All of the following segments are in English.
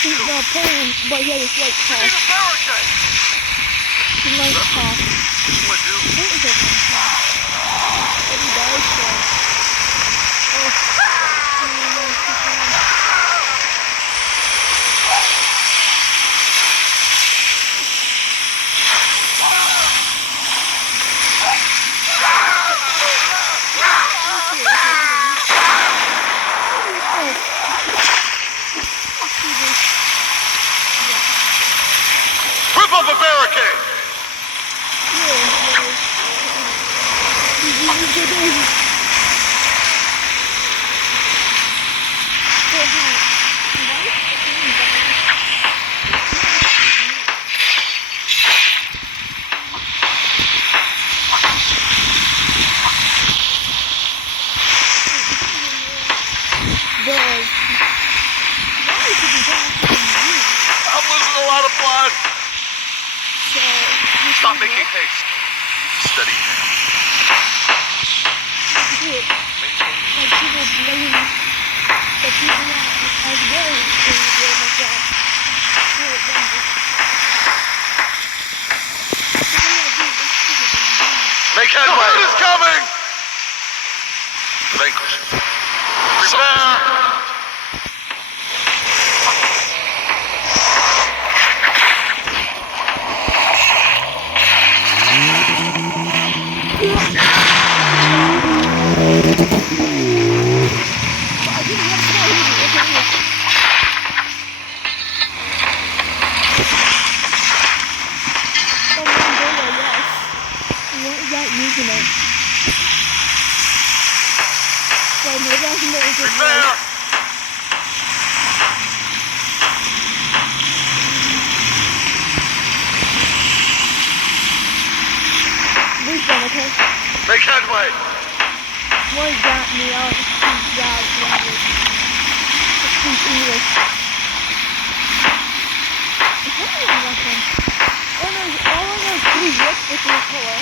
He's playing, but he has a slight We cough. need a barricade! He might cough. What do? What is everyone cough? What he dies from? Rip up a barricade! I'm losing a lot of blood. Stop making haste. Steady hand. Make headway. The herd is coming! Vanquish. Prepare! Prepare! Make headway! One got me out. Speak language. Speak English. It's not even Russian. All I know is three rich with your color.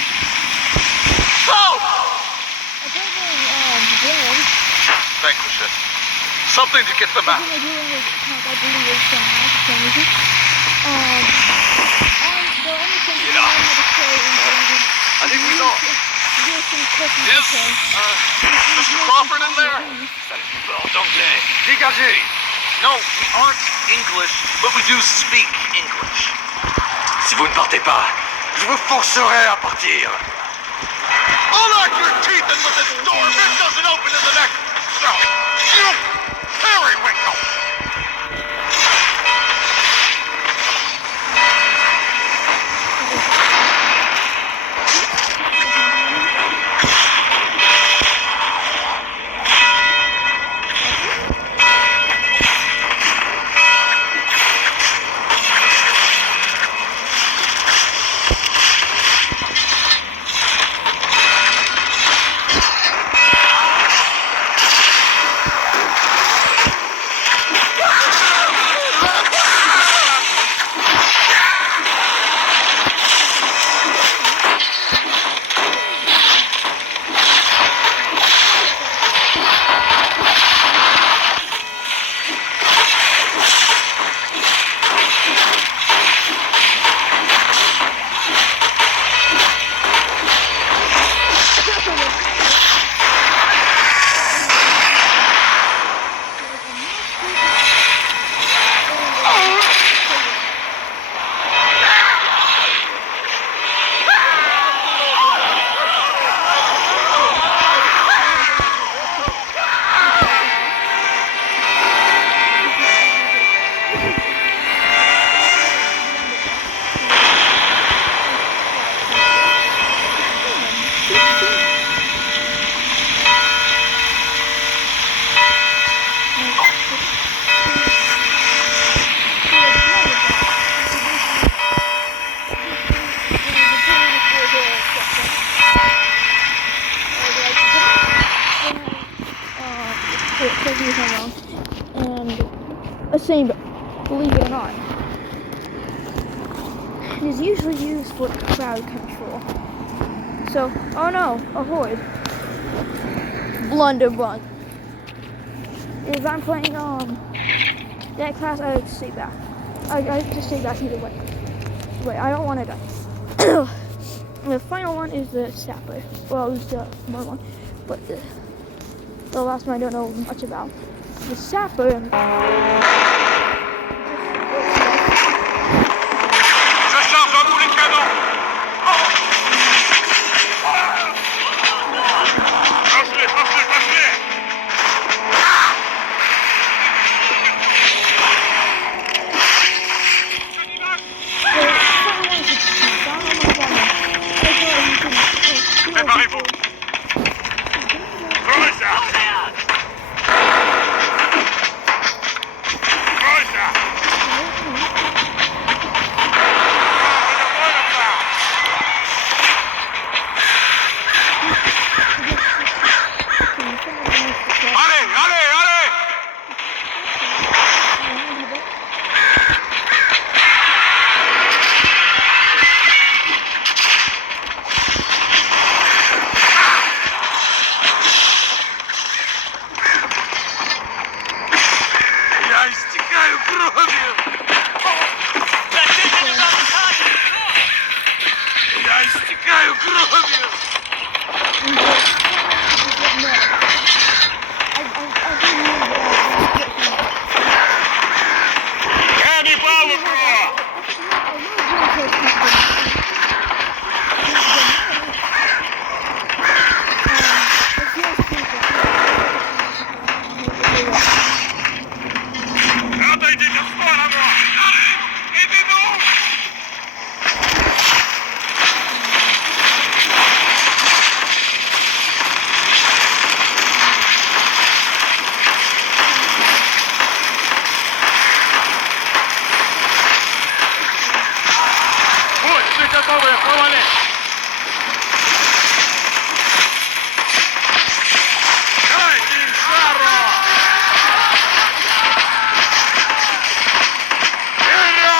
Go! I don't know, Dylan. Vanquish it. Something to get them out. I believe it's some math for some reason. The only thing I know how to say in I think we know. Is Mr. Crawford in there? Dégagez! No, we aren't English, but we do speak English. Si vous ne partez pas, je vous forcerai à partir. I'll knock your teeth in with this door if it doesn't open in the next... You periwinkle! correct me if I'm wrong, and a saber, believe it or not. It is usually used for crowd control. So, oh no, a horde. Blunderbuss. If I'm playing That class, I like to stay back. I like to stay back either way. Wait, I don't want to die. The final one is the sapper. Well, it was the more one, but the last one I don't know much about. The sapper. Je charge un boulet de canon. Lâche-les, lâche-les, lâche-les. Préparez-vous. Prenez ça. Prenez ça. Allez, allez, allez. Я истекаю кровью. Я истекаю кровью. Каннибалы, бро! Отойдите в сторону! Иди, ну! Будьте готовы, провали! Дайте им жару! Вперед!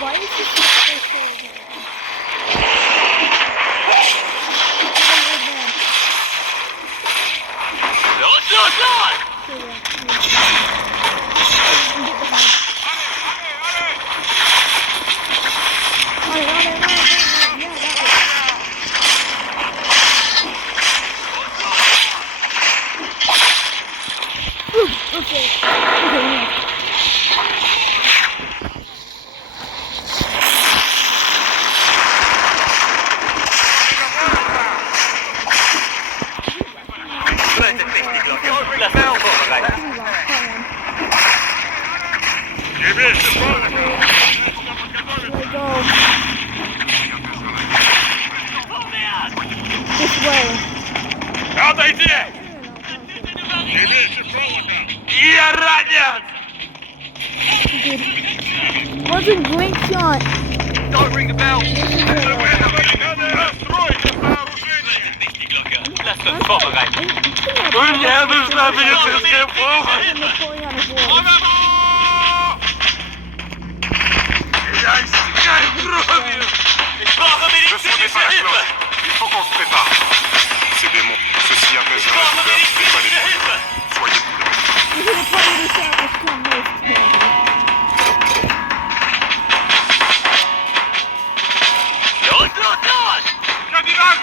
Why is this so Okay. Blijf de techniek lopen. Blijf wel voorbereid. Тебе сегодня! Here we go. This way. Отойди! Имейте провода! Я ранен! Wasn't great shot. Don't ring the bell. Расстройте сооружение! Techniek lopen. Blijf voorbereid. Мне нужна медицинская помощь! Я истекаю кровью! Je suis des Hilfe! Il faut qu'on se prépare. Ces démons, ceci apaisera la douleur, c'est pas les moyens. Soyez prudents. Candidat!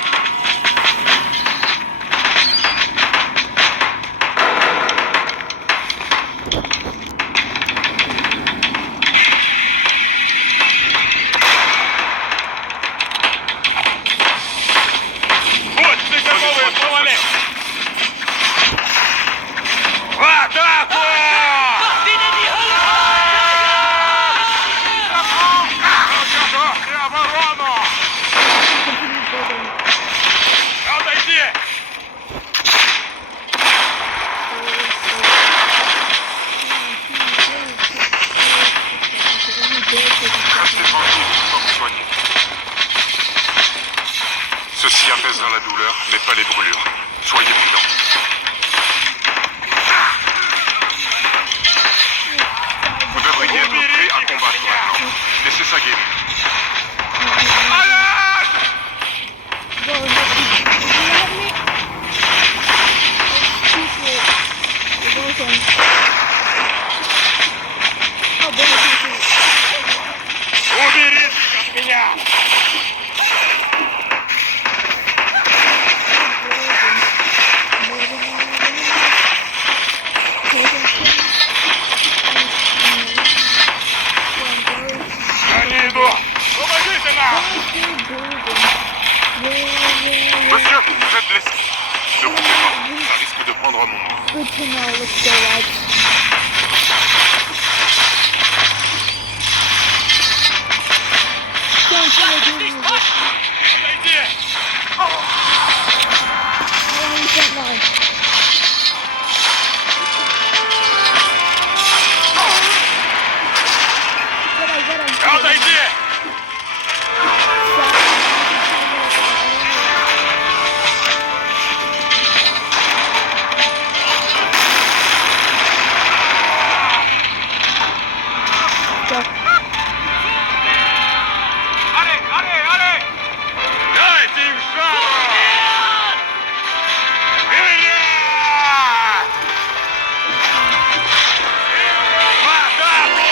pas les brûlures. Soyez prudents. Vous devriez être prêt à combattre maintenant. Laissez ça guérir. Go ahead. Oh, boy, Уберитесь от меня! Я не иду! Помогите нам! Monsieur, vous êtes blessé. Ne bougez pas, ça risque de prendre un moment. Good to know. Let's go, lads. Don't try to do this. Отойди! Don't line. Get out. Отойди! Дайте им шанс! Вперед! В атаку!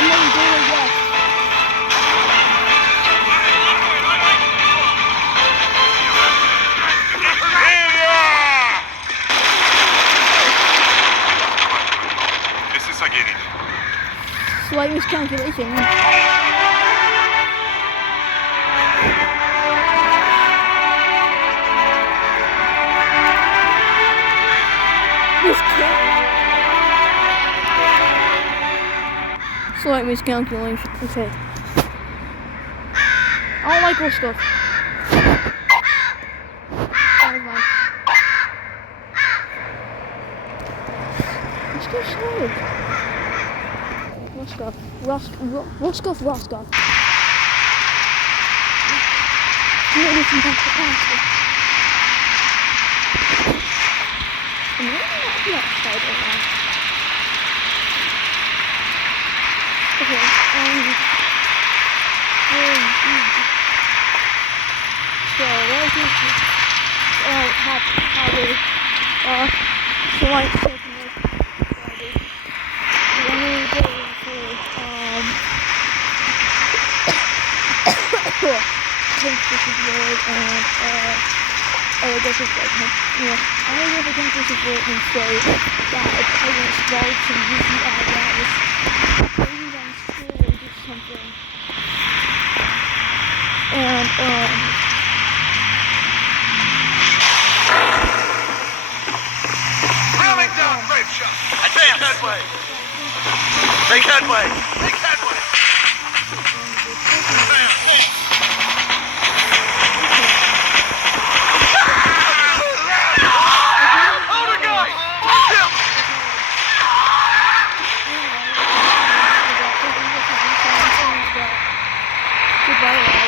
Вперед! Laissez ça guérir. Slight miscalculation. This kid. Slight miscalculation. Okay. I don't like this stuff. Never mind. Let's go slow. Roscoff. You don't listen back to faster. I'm really not outside right now. Okay, so right here, select technique. The only way for Princess World and this is like yeah. I don't know if Princess World and say that I was small to use the eyebrows. Maybe I'm still or do something. And Ramming down, brave shot! Advance! Headway! Make headway! Make headway! Hold it, guys! goodbye.